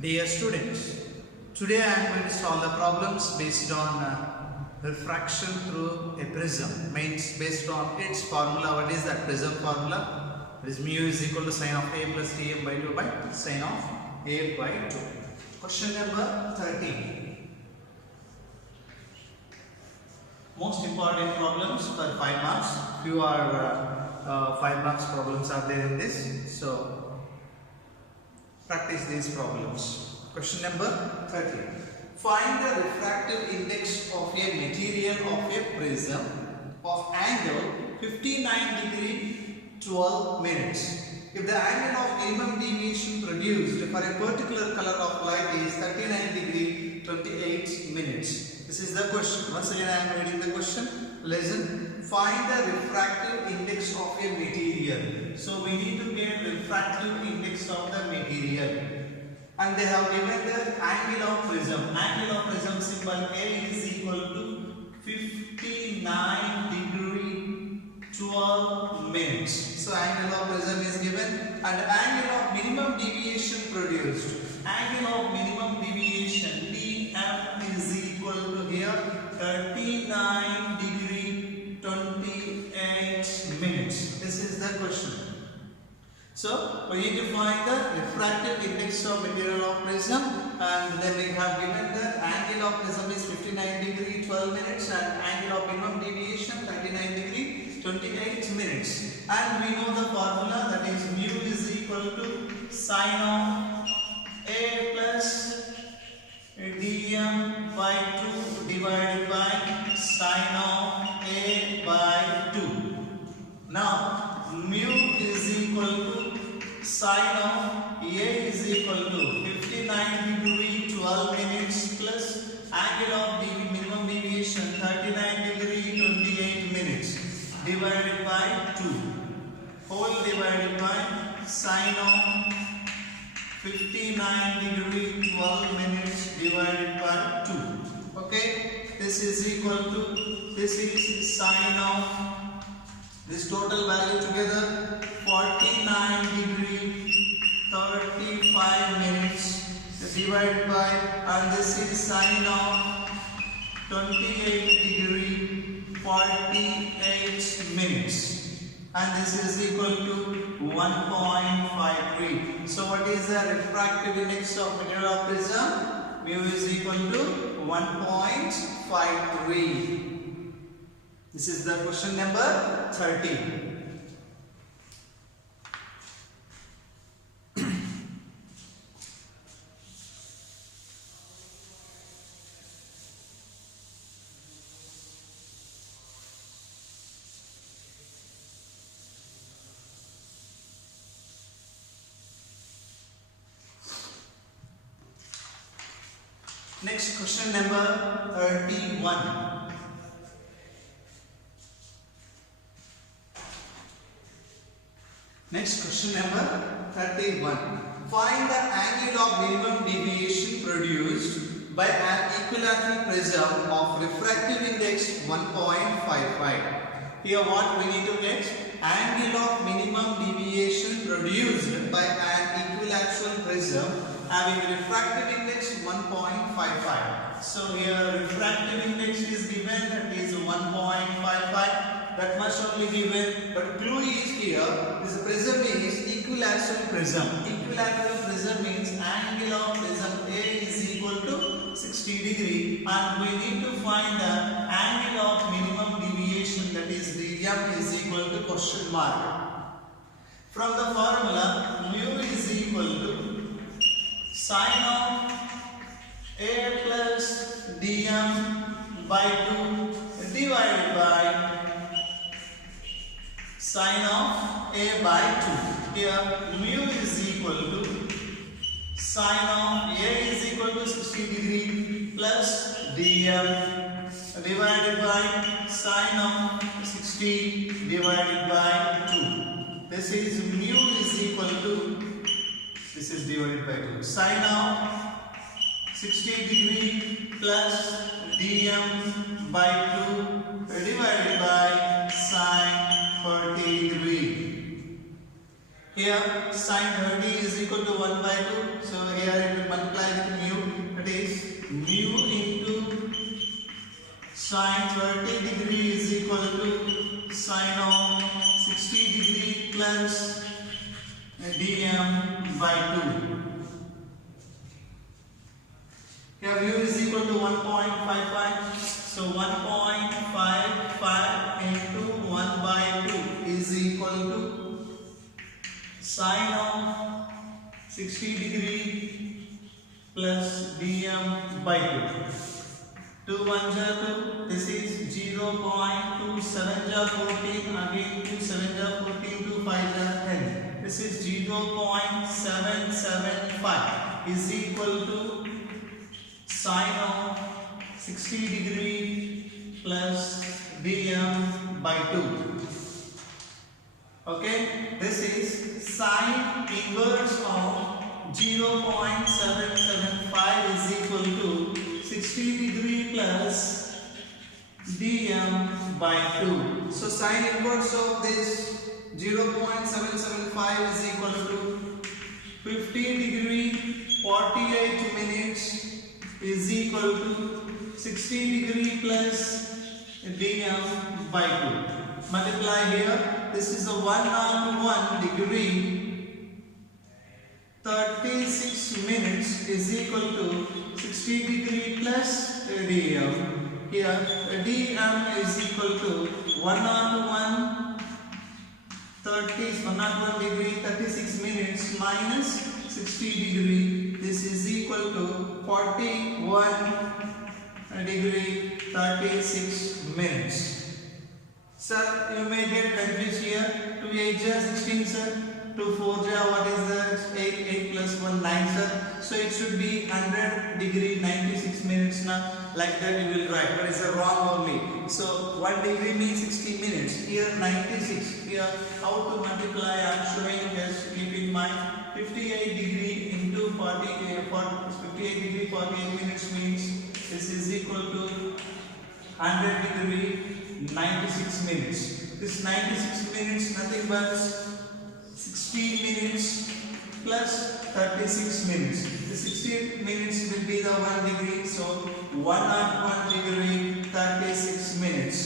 Dear students, today I am going to solve the problems based on refraction through a prism. Means based on its formula. What is that prism formula? It is mu is equal to sine of A plus Tm by 2 by sine of A by 2. Question number 13. Most important problems for 5 marks. Few are 5 marks problems are there in this. So practice these problems. Question number 13. Find the refractive index of a material of a prism of angle 59 degree 12 minutes. If the angle of minimum deviation produced for a particular color of light is 39 degree 28 minutes. This is the question. Once again I am reading the question. Listen. Find the refractive index of a material. So we need to get refractive index of the material. And they have given the angle of prism. Angle of prism symbol A is equal to 59 degree 12 minutes. So angle of prism is given and angle of minimum deviation produced. Angle of minimum deviation DM is equal to here 39 degree 28 minutes. This is the question. So we need to find the refractive index of material of prism, and then we have given the angle of prism is 59 degree 12 minutes and angle of minimum deviation 39 degree 28 minutes. And we know the formula, that is mu is equal to sine of A plus dm by 2 divided by sine of A by 2. Now mu is equal to sine of A is equal to 59 degree 12 minutes plus angle of minimum deviation 39 degree 28 minutes divided by 2 whole divided by sine of 59 degree 12 minutes divided by 2. Okay, this is equal to, this is sine of this total value together 49 degree 35 minutes divided by, and this is sine of 28 degree 48 minutes, and this is equal to 1.53. So what is the refractive index of material of prism? Mu is equal to 1.53. This is the question number 13. Next question number 31. Next question number 31. Find the angle of minimum deviation produced by an equilateral prism of refractive index 1.55. Here what we need to get? Angle of minimum deviation produced by an equilateral prism having refractive index 1.55. So here refractive index is given, that is 1.55. That much only given, but clue is here. This prism is equilateral prism. Equilateral prism means angle of prism A is equal to 60 degree, and we need to find the angle of minimum deviation, that is dm is equal to question mark. From the formula, mu is equal to sine of A plus dm by 2 divided by sine of A by 2. Here mu is equal to sine of A is equal to 60 degree plus dm divided by sine of 60 divided by 2. This is mu is equal to, this is divided by 2, sine of 60 degree plus dm by 2 divided by sine 40 degree. Here sine 30 is equal to 1 by 2. So here it will multiply with mu, that is mu into sine 30 degree is equal to sine of 60 degree plus dm by 2. Here mu is equal to 1.55, so 1.55 into 1 by 2 is equal to sine of 60 degree plus dm by 2. 2 1 ja 2, this is 0.2, 7 ja 14, again 2 7 ja 14, 2 5 ja 10. This is 0.775 is equal to sine of 60 degree plus dm by 2. Okay, this is sine inverse of 0.775 is equal to 60 degree plus dm by 2. So sine inverse of this 0.775 is equal to 50 degree 48 minutes is equal to 60 degree plus dm by 2. Multiply here, this is a 101 degree 36 minutes is equal to 60 degree plus dm. Here dm is equal to 101 degree 36 minutes minus 60 degree. This is equal to 41 degree 36 minutes. Sir, you may get confused here. 2 8 ja 16 sir. 2 4 ja, what is that? 8 plus 1 9 sir. So it should be 100 degree 96 minutes now. Like that you will write, but it's wrong only. So 1 degree means 60 minutes. Here 96. Here how to multiply I am showing, just keep in mind. 58 degree into 58 degree 48 minutes means this is equal to 100 degree 96 minutes. This 96 minutes nothing but 16 minutes plus 36 minutes. The 16 minutes will be the 1 degree, so 101 degree 36 minutes.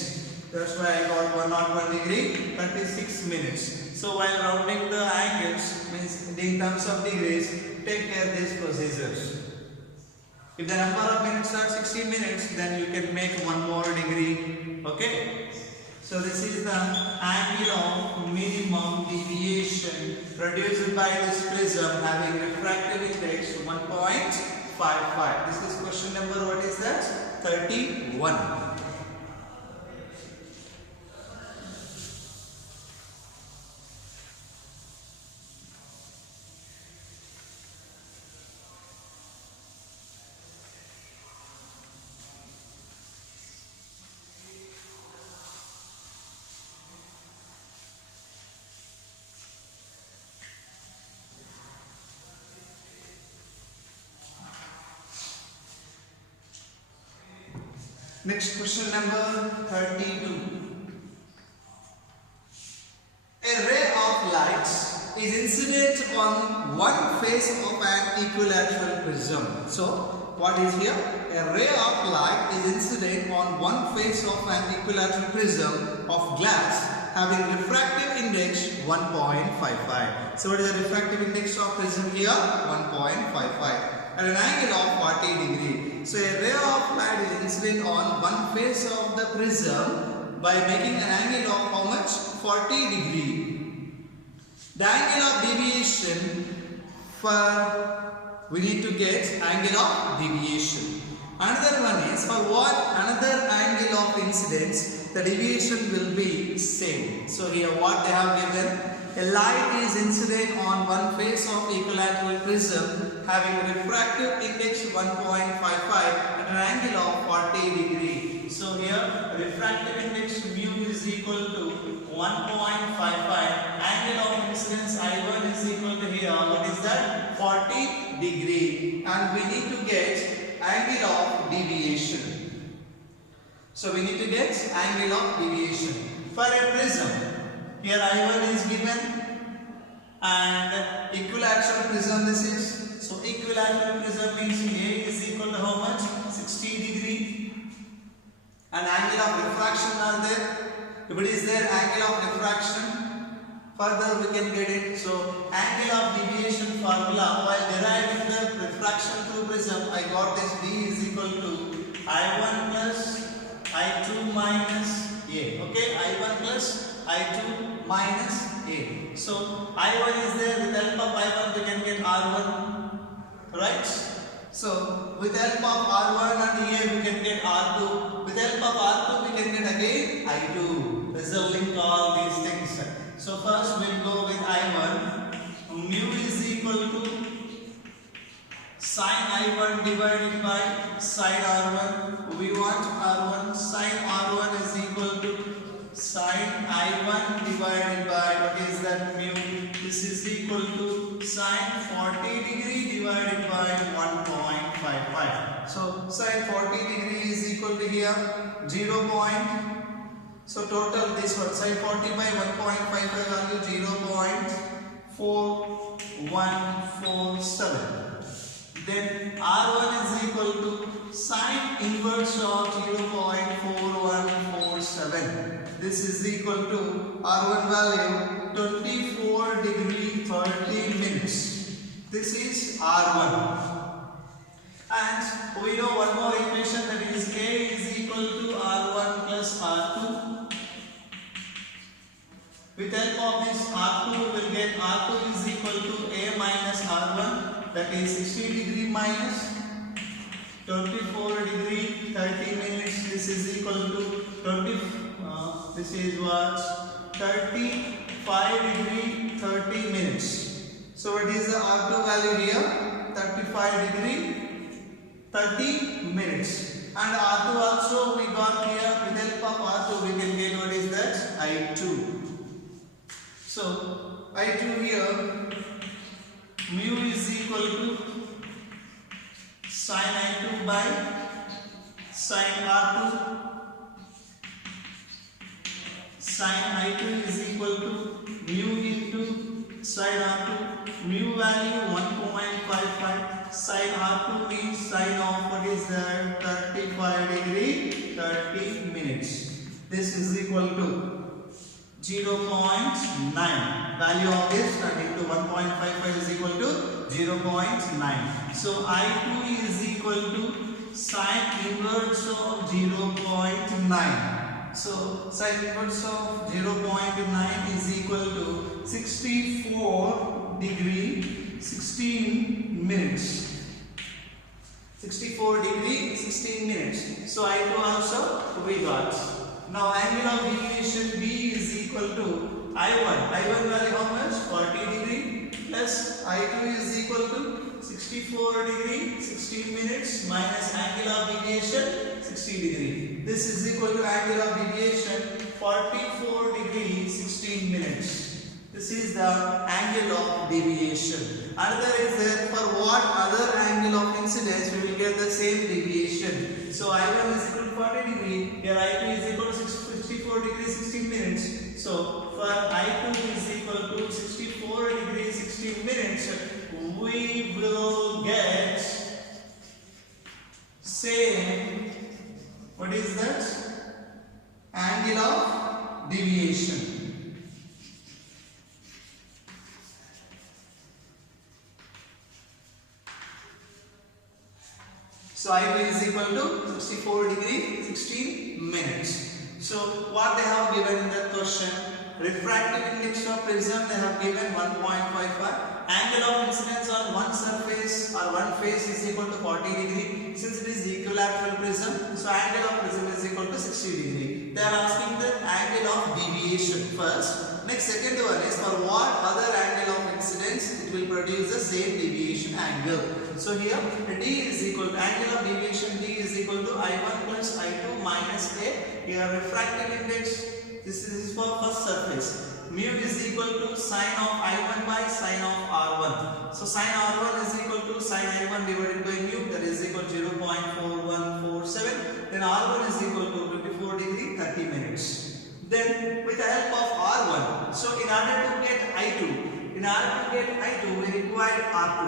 That's why I got 101 degree 36 minutes. So while rounding the angles, means in terms of degrees, take care of these procedures. If the number of minutes are 60 minutes, then you can make one more degree. Okay. So this is the angle of minimum deviation produced by this prism having refractive index 1.55. This is question number, what is that? 31. Next question number 32. A ray of light is incident on one face of an equilateral prism. So what is here? A ray of light is incident on one face of an equilateral prism of glass having refractive index 1.55. So what is the refractive index of prism here? 1.55. At an angle of 40 degree. So a ray of light is incident on one face of the prism by making an angle of how much? 40 degree. The angle of deviation we need to get angle of deviation. Another one is for what another angle of incidence the deviation will be same. So here what they have given, a light is incident on one face of equilateral prism having refractive index 1.55 at an angle of 40 degree. So here refractive index mu is equal to 1.55. Angle of incidence I1 is equal to here, what is that? 40 degree. And we need to get angle of deviation. So we need to get angle of deviation. For a prism, here I1 is given and equilateral prism this is. So equilateral equilateral prism means A is equal to how much? 60 degree. And angle of refraction are there. If it is there, angle of refraction, further we can get it. So angle of deviation formula, while deriving the refraction through prism, I got this D is equal to I1 plus I2 minus A. Okay, I1 plus I2 minus A. So I1 is there, with help of I1 we can get R1, right? So with help of R1 and A we can get R2. With help of R2 we can get again I2. Resolving all these things. So first we'll go with I1. Mu is equal to sin I1 divided by sin R1. We want R1. Sin R1 is equal to sin I1 divided by, what is that, mu? This is equal to sin 40 degree divided by 1.55. So sin 40 degree is equal to here 0. So total this one, sin 40 by 1.55 value 0.4147. Then R1 is equal to sine inverse of 0.4147. This is equal to R1 value 24 degree 30 minutes. This is R1. And we know one more equation, that is A is equal to R1 plus R2. With help of this R2 we will get R2 is equal to A minus R1, that is 60 degree minus 24 degree 30 minutes. This is equal to 35 degree 30 minutes. So what is the R2 value here? 35 degree 30 minutes. And R2 also we got here. With help of R2 we can get, what is that? I2. So I2 here, mu is equal to sin I2 by sin R2. Sin I2 is equal to mu into sin R2. Mu value 1.55. Sin R2 means sin of, what is that? 35 degree 30 minutes. This is equal to 0.9. Value of this into 1.55 is equal to 0.9. So I2 is equal to sin inverse of 0.9. So sin inverse of 0.9 is equal to 64 degree 16 minutes. 64 degree 16 minutes. So I2 also we got. Now angle of deviation B is equal to I1. I1 value how much? 40 degree plus I2 is equal to 64 degree 16 minutes minus angle of deviation 60 degree. This is equal to angle of deviation 44 degree 16 minutes. This is the angle of deviation. Another is there, for what other angle of incidence we will get the same deviation. So I1 is equal to 40 degree, here I2 is equal to 64 degree 16 minutes. So for I2 is equal to 64 degree 16 minutes, we will get same, what is that? Angle of deviation. So I2 is equal to 64 degree 16 minutes. So what they have given in the question, refractive index of prism they have given 1.55. Angle of incidence on one surface or one face is equal to 40 degree. Since it is equilateral prism, so angle of prism is equal to 60 degree. They are asking the angle of deviation first. Next, second one is for what other angle of incidence it will produce the same deviation angle. So here D is equal to angle of deviation D is equal to I1 plus I2 minus A. Here refractive index, this is for first surface. Mu is equal to sine of I1 by sine of R1. So sine R1 is equal to sine I1 divided by mu, that is equal to 0.4147. Then R1 is equal to 24 degree 30 minutes. Then with the help of R1, so in order to get I2, we require R2.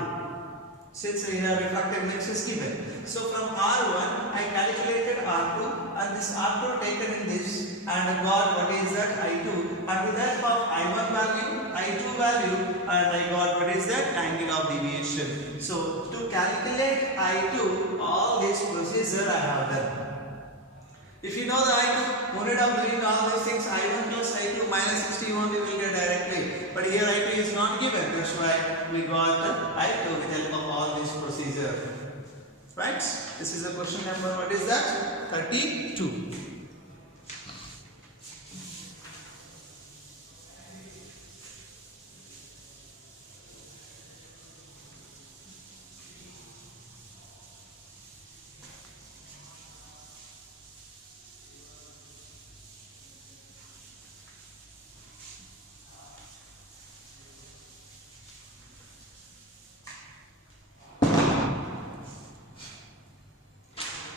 since here refractive index is given. So from R1 I calculated R2 and this R2 taken in this and got what is that I2 and with that of I1 value, I2 value and I got what is that angle of deviation. So to calculate I2 all this procedure I have done. If you know the I2, no need of doing all these things. I1 plus I2 minus 60 only will get directly. But here I2 is not given. That's why we got the I2 with help of all this procedure. Right? This is the question number. What is that? 32.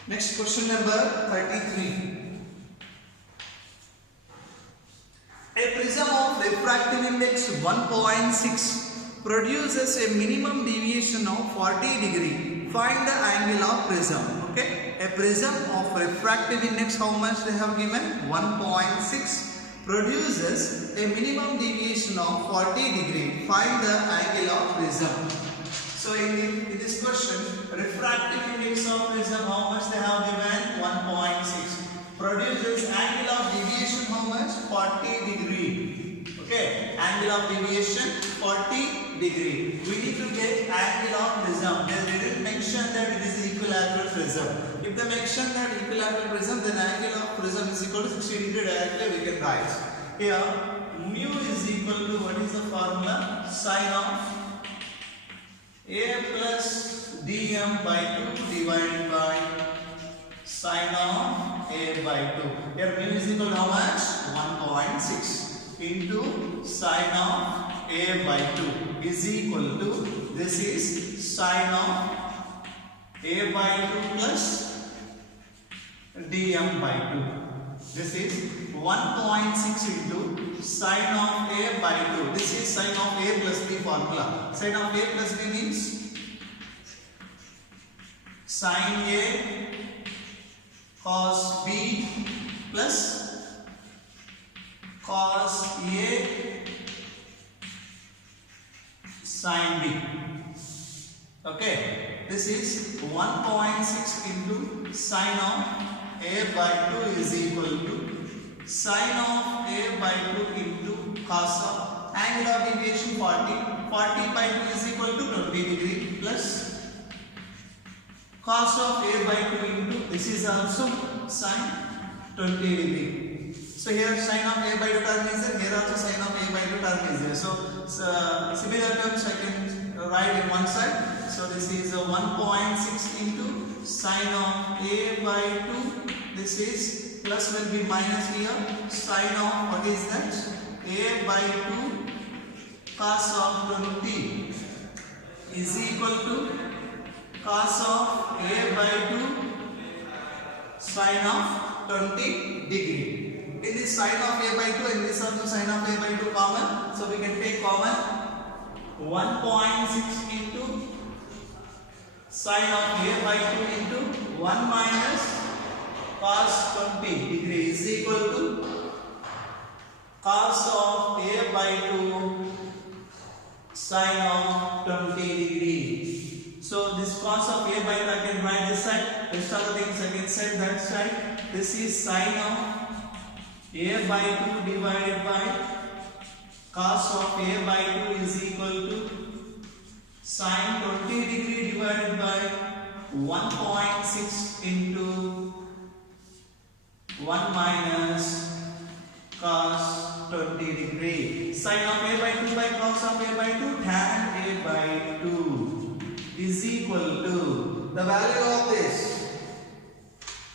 Next question number 33. A prism of refractive index 1.6 produces a minimum deviation of 40 degree. Find the angle of prism. Okay, a prism of refractive index, how much they have given? 1.6 produces a minimum deviation of 40 degree. Find the angle of prism. So in this question, refractive index of prism, how much they have given? 1.6. Produces angle of deviation, how much? 40 degree. Okay, angle of deviation 40 degree. We need to get angle of prism. They didn't mention that it is equilateral prism. If they mention that equilateral prism, then angle of prism is equal to 60 degree. Directly we can write. Here, mu is equal to, what is the formula? Sine of A plus dm by 2 divided by sine of A by 2. Here mu is equal to how much? 1.6 into sine of A by 2 is equal to, this is sine of A by 2 plus dm by 2. This is 1.6 into sine of A by 2. This is sine of A plus B formula. Sine of A plus B means sine A cos B plus cos A sine B. Okay, this is 1.6 into sine of A by 2 is equal to sine of A by 2 into cos of angle of deviation 40. 40 by 2 is equal to 20 degree plus cos of A by 2 into, this is also sine 20 degree. So here sine of A by 2 term is there, here also sine of A by 2 term is there. So similar terms I can write in one side. So this is 1.6 into sine of A by 2. This is plus will be minus here. Sine of, what is that? A by 2 cos of 20 is equal to cos of A by 2 sine of 20 degree. In this sine of A by 2 and this also sine of A by 2 common. So we can take common 1.6 into sine of A by 2 into 1 minus cos 20 degree is equal to cos of A by 2 sine of 20 degree. So this cos of A by 2 I can write this side, rest of the things I can set that side. This is sine of A by 2 divided by cos of A by 2 is equal to sine 20 degree divided by 1.6 into 1 minus cos 20 degree. Sine of A by 2 by cos of A by 2 tan A by 2 is equal to the value of this.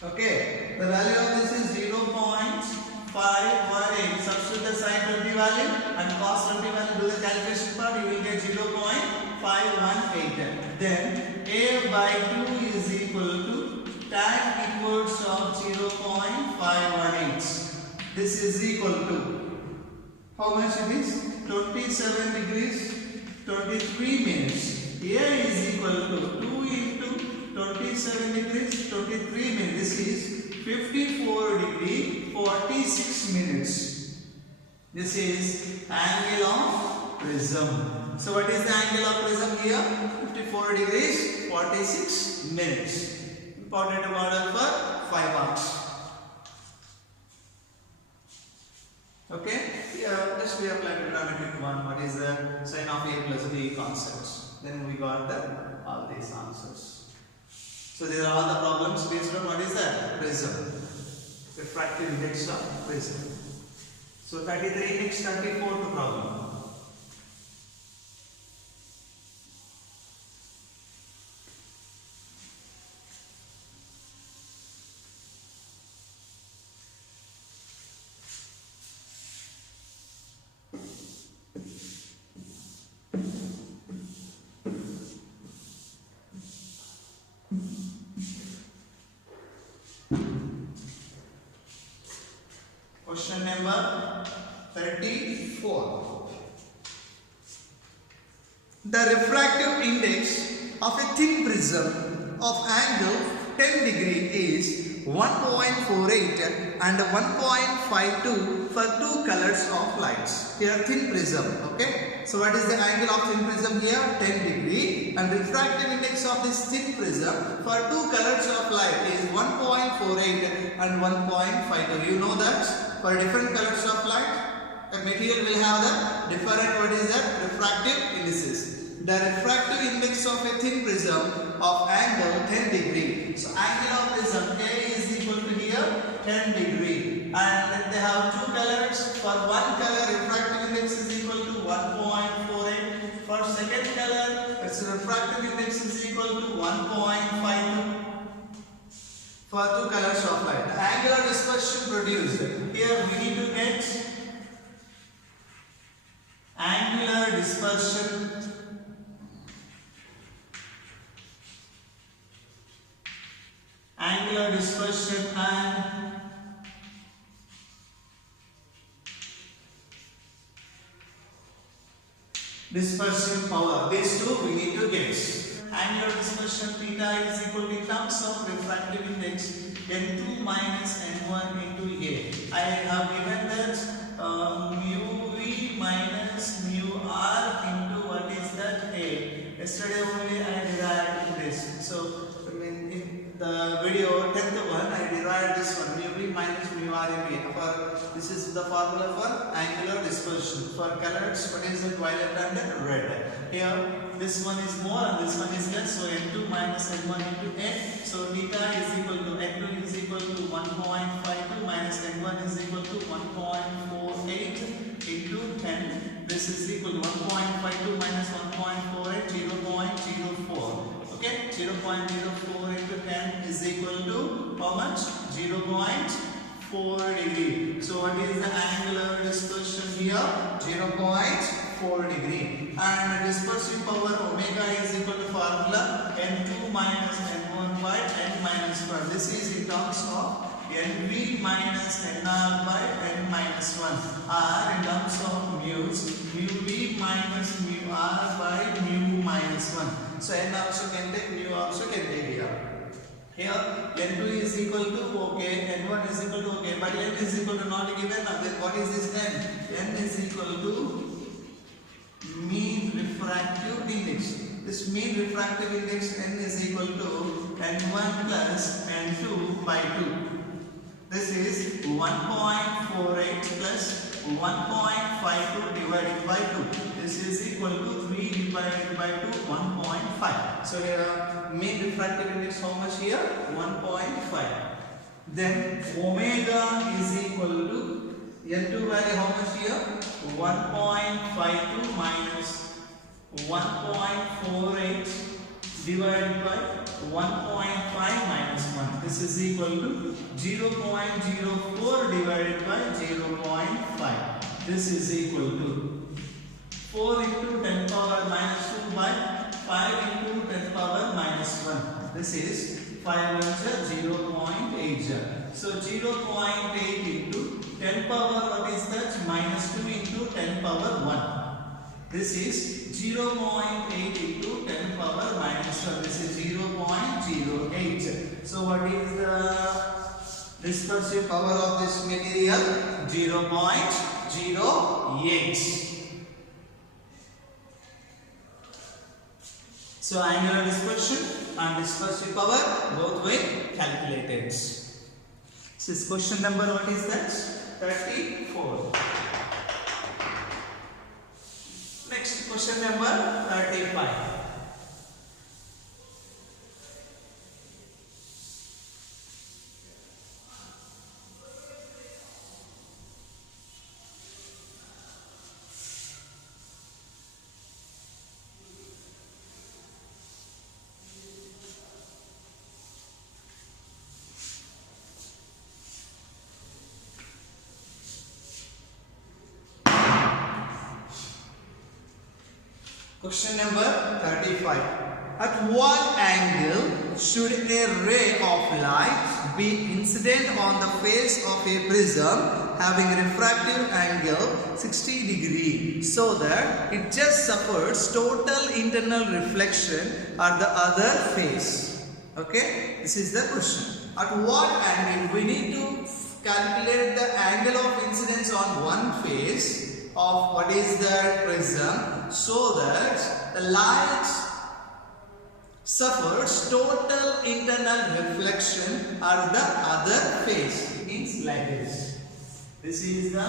Okay, the value of this is 0.518. Substitute the sine 20 value and cos 20 value. Do the calculation part. You will get 0.518. Then A by 2 is equal to tan inverse of 0.518. This is equal to how much it is? 27 degrees 23 minutes A is equal to 2 into 27 degrees 23 minutes. This is 54 degree 46 minutes. This is angle of prism. So what is the angle of prism here? 54 degrees 46 minutes. Important model for 5 marks. Okay, here just we apply trigonometric one. What is the sine of A plus B concepts? Then we got all these answers. So these are all the problems based on what is that? Prism. Refractive index of prism. So 33 next 34th problem. Question number 34. The refractive index of a thin prism of angle 10 degree is 1.48 and 1.52 for two colors of lights. Here thin prism. Okay. So what is the angle of thin prism here? 10 degree, and refractive index of this thin prism for two colors of light is 1.48 and 1.52. You know that for different colors of light, a material will have the different what is that? Refractive indices. The refractive index of a thin prism of angle 10 degree. So angle of prism A is equal to here 10 degree, and they have two colors. For one color refractive index is equal to 1.48. For second color its refractive index is equal to 1.52. For two colors of light, the angular dispersion produced. Here we need to get angular dispersion and dispersion power. These two we need to get. Angular dispersion theta is equal to, in terms of refractive index, n2 minus n1 into A. I have given that mu v minus mu r into what is that A. Yesterday only I derived this. So in the video 10th one I derived this one, mu v minus mu r in A. For this is the formula for angular dispersion. For colors, what is it? Violet and red. Here this one is more and this one is less, so n2 minus n1 into n. So theta is equal to n2 is equal to 1.52 minus n1 is equal to 1.48 into 10. This is equal to 1.52 minus 1.48, 0.04. Okay, 0.04 into 10 is equal to how much? 0.4 degree. So what is the angular dispersion here? 0.4 degree. And dispersive power omega is equal to formula n2 minus n1 by n minus 1. This is in terms of nv minus nr by n minus 1, or in terms of mu's, mu v minus mu r by mu minus 1. So n also can take, mu also can take here. Here n2 is equal to okay, n1 is equal to okay, but n is equal to not given. Then what is this n? N is equal to mean refractive index. This mean refractive index n is equal to n1 plus n2 by 2. This is 1.48 plus 1.52 divided by 2. This is equal to 3 divided by 2, 1.5. So here mean refractive index how much here? 1.5. Then omega is equal to n2 value how much here? 1.52 minus 1.48 divided by 1.5 minus 1. This is equal to 0.04 divided by 0.5. This is equal to 4 into 10 power minus 2 by 5 into 10 power minus 1. This is 5 into 0.8. So 0.8 into 10 power what is that? Minus 2 into 10 power 1. This is 0.8 into 10 power minus 12. This is 0.08. So what is the dispersive power of this material? 0.08. So angular dispersion and dispersive power both were calculated. This is question number, what is that? 34. Next question number 35. Question number 35. At what angle should a ray of light be incident on the face of a prism having a refractive angle 60 degrees so that it just suffers total internal reflection at the other face? Okay, this is the question. At what angle we need to calculate the angle of incidence on one face of what is the prism so that the light suffers total internal reflection at the other face. It means like this. This is the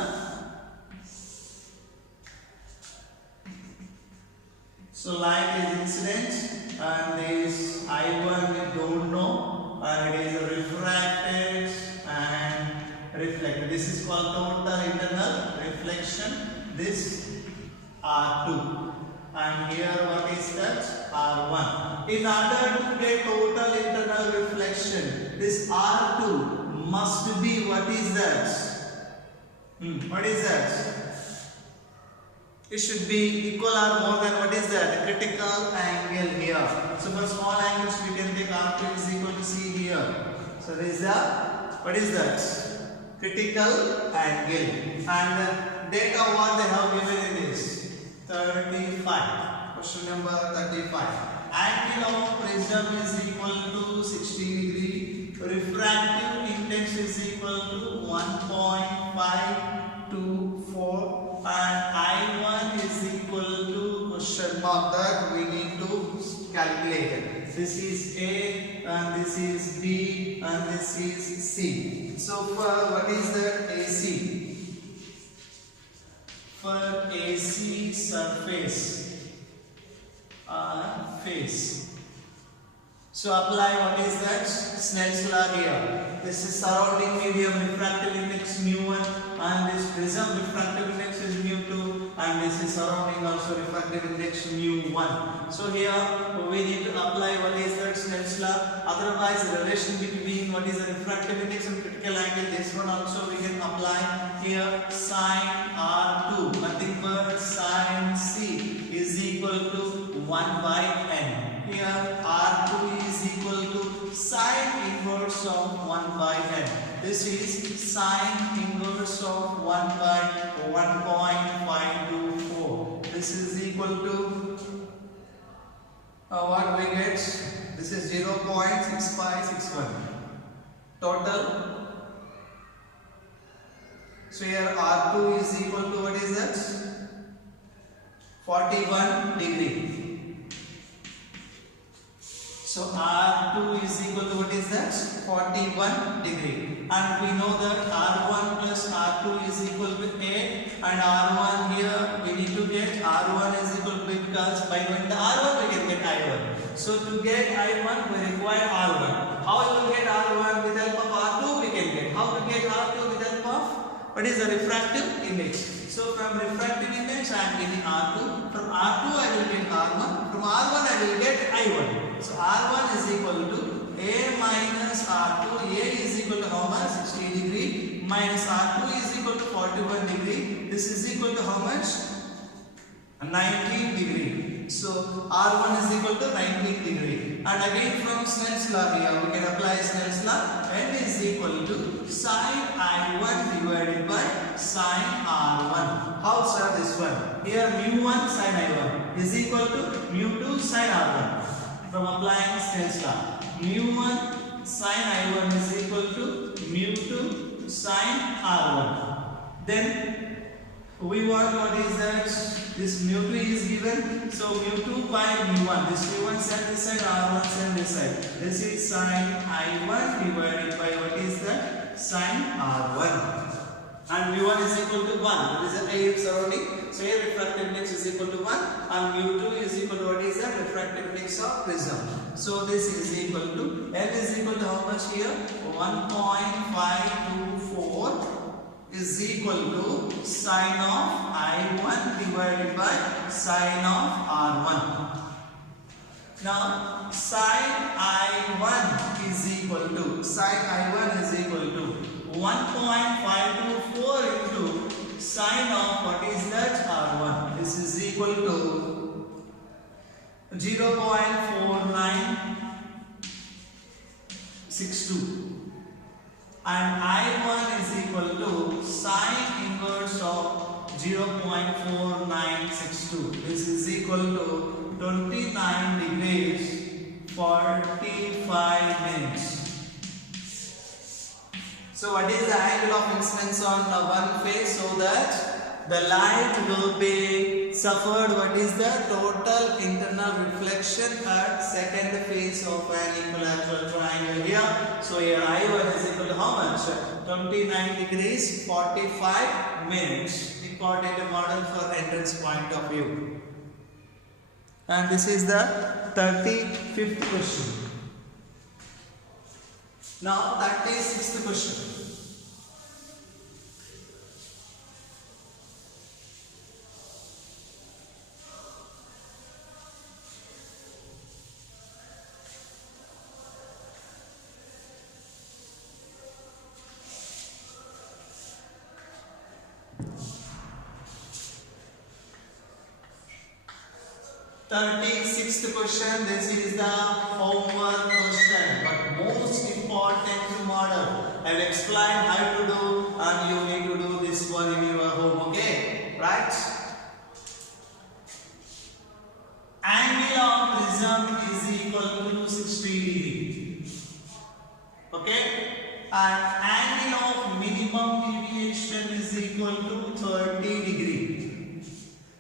so light is incident and this I1 we don't know and it is refracted and reflected. This is called total internal reflection. This R2 and here what is that? R1. In order to get total internal reflection, this R2 must be what is that? What is that? It should be equal or more than what is that? Critical angle here. So for small angles we can take R2 is equal to C here. So there is the what is that? Critical angle and data what they have given in this 35. Question number 35. Angle of prism is equal to 60 degree. Refractive index is equal to 1.524 and I1 is equal to question mark that we need to calculate it. This is A and this is B and this is C. So for what is that AC? For AC surface face. So apply what is that? Snell's law here. This is surrounding medium refractive index mu1 and this prism refractive index is mu2 and this is surrounding also refractive index mu1. So here we need to apply what is that? Snell's law. Otherwise the relation between what is the refractive index and critical angle, this one also we can apply here. Sin R2 nothing but sin C is equal to 1 by n. Here R2 is equal to sine inverse of 1 by n. This is sine inverse of 1 by 1.524. This is equal to what we get? This is 0.6561 total. So here R2 is equal to what is that? 41 degree. So R2 is equal to what is that? 41 degree. And we know that R1 plus R2 is equal to A and R1 here we need to get R1 is equal to B because by going to R1 we can get I1. So to get I1 we require R1. How we will get R1 with help of R2 we can get. How to get R2 with help of what is the refractive index? So from refractive index I am getting R2. From R2 I will get R1. From R1 I will get I1. So R1 is equal to A minus R2. A is equal to how much? 60 degree minus R2 is equal to 41 degree. This is equal to how much? 19 degree. So R1 is equal to 19 degree. And again from Snell's law here, we can apply Snell's law. N is equal to sine I1 divided by sine R1. How sir this one? Here mu1 sine I1 is equal to mu2 sine R1. From applying Snell's law, mu1 sine I1 is equal to mu2 sine R1. Then we want what is that? This mu2 is given, so mu2 by mu1. This mu1 send this side, R1 send this side. This is sine I1 divided by what is that? Sine R1. And mu1 is equal to 1. It is an air surrounding. So air refractive index is equal to 1. And mu2 is equal to what is that? Refractive index of prism. So this is equal to, N is equal to how much here? 1.524 is equal to sine of I1 divided by sine of R1. Now sine I1 is equal to 1.524 into sine of what is that? R1. This is equal to 0.4962. And I1 is equal to sine inverse of 0.4962. This is equal to 29 degrees 45 minutes. So what is the angle of incidence on one phase, so that the light will be suffered what is the total internal reflection at second phase of an equilateral triangle here. So here I1 is equal to how much? 29 degrees 45 minutes. Important model for entrance point of view. And this is the 35th question. Now 36th question. Thirty-sixth question. This is the homework question, but most important model. I have explained how to do, and you need to do this one in your home. Okay, right? Angle of prism is equal to 60 degree. Okay, and angle of minimum deviation is equal to 30 degree.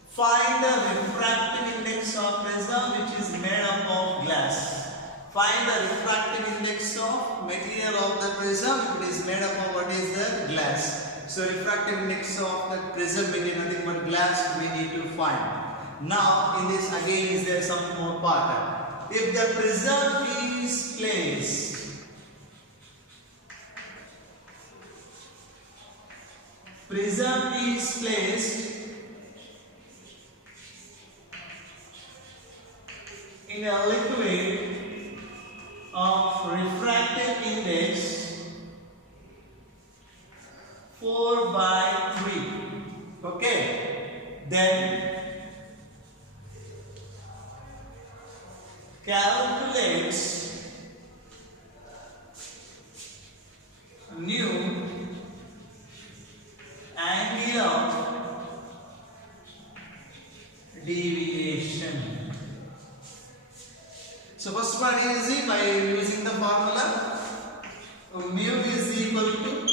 Find the refractive index of prism which is made up of glass. Find the refractive index of material of the prism if it is made up of what is the glass. So refractive index of the prism being nothing but glass we need to find. Now in this again is there some more part. If the prism is placed in a liquid of refractive index 4/3, okay, then calculate new angle of deviation. So first one is easy by using the formula. Mu is equal to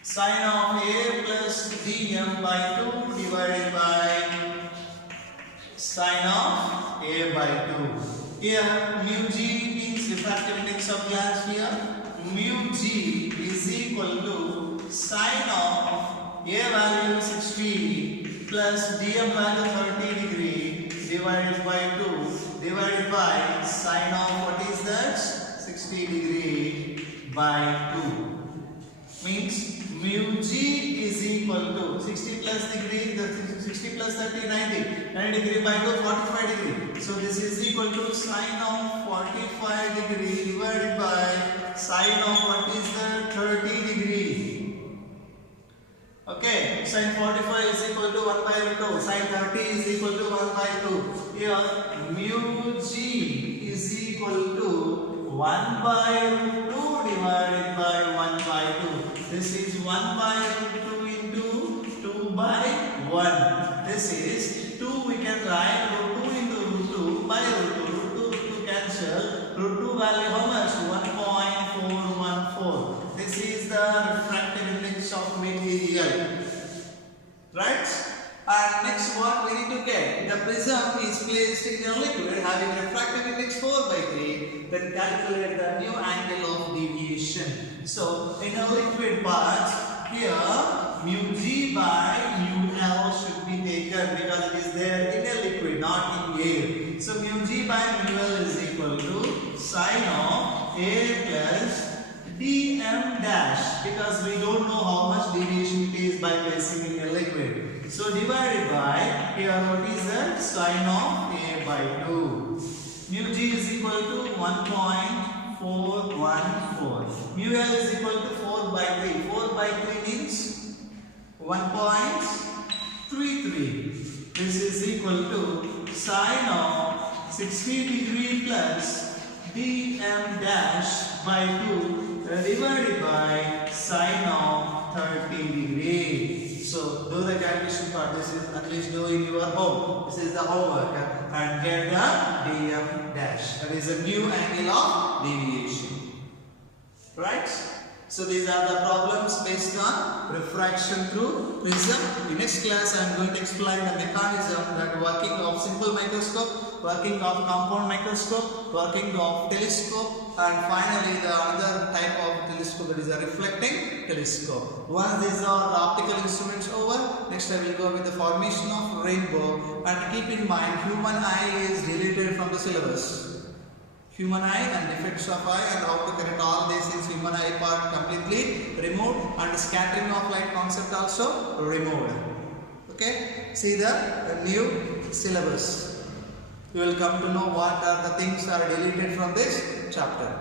sine of A plus dm by 2 divided by sine of A by 2. Here mu g means refractive index of glass here. Mu g is equal to sine of A value 60 plus dm value 30 degree divided by 2 divided by sine of what is that? 60 degree by 2. Means mu g is equal to 60 plus degree, 60 plus 30, 90. 90 degree by 2, 45 degree. So this is equal to sine of 45 degree divided by sine of what is that? 30 degree. Okay, sine 45 is equal to 1 by root 2. Sine 30 is equal to 1 by 2. Here mu g is equal to 1 by root 2 divided by 1 by 2. This is 1 by root 2 into 2 by 1. This is 2, we can write root 2 into root 2 by root 2. Root 2 cancel. Root 2 value how much? 1.414. This is the refractive index of material. Right? And next what we need to get, the prism is placed in a liquid having refractive index 4 by 3, then calculate the new angle of deviation. So in a liquid part, here mu g by mu L should be taken because it is there in a liquid, not in air. So mu g by mu L is equal to sine of A plus dm dash, because we don't know how much deviation it is by placing in a liquid. So divided by, here what is that? Sine of A by 2. Mu g is equal to 1.414. Mu L is equal to 4 by 3. 4 by 3 means 1.33. This is equal to sine of 60 degree plus dm dash by 2 divided by sine of 30 degree. So do the calculation part. This is at least do in your home. This is the homework, and get the dm dash. That is a new angle of deviation. Right? So these are the problems based on refraction through prism. In next class I am going to explain the mechanism, that working of simple microscope, working of compound microscope, working of telescope, and finally the other type of telescope, that is a reflecting telescope. Once these are the optical instruments over, next I will go with the formation of rainbow, and keep in mind human eye is deleted from the syllabus. Human eye and defects of eye and how to correct all these things, human eye part completely removed, and scattering of light concept also removed. Okay, see the new syllabus. You will come to know what are the things are deleted from this chapter.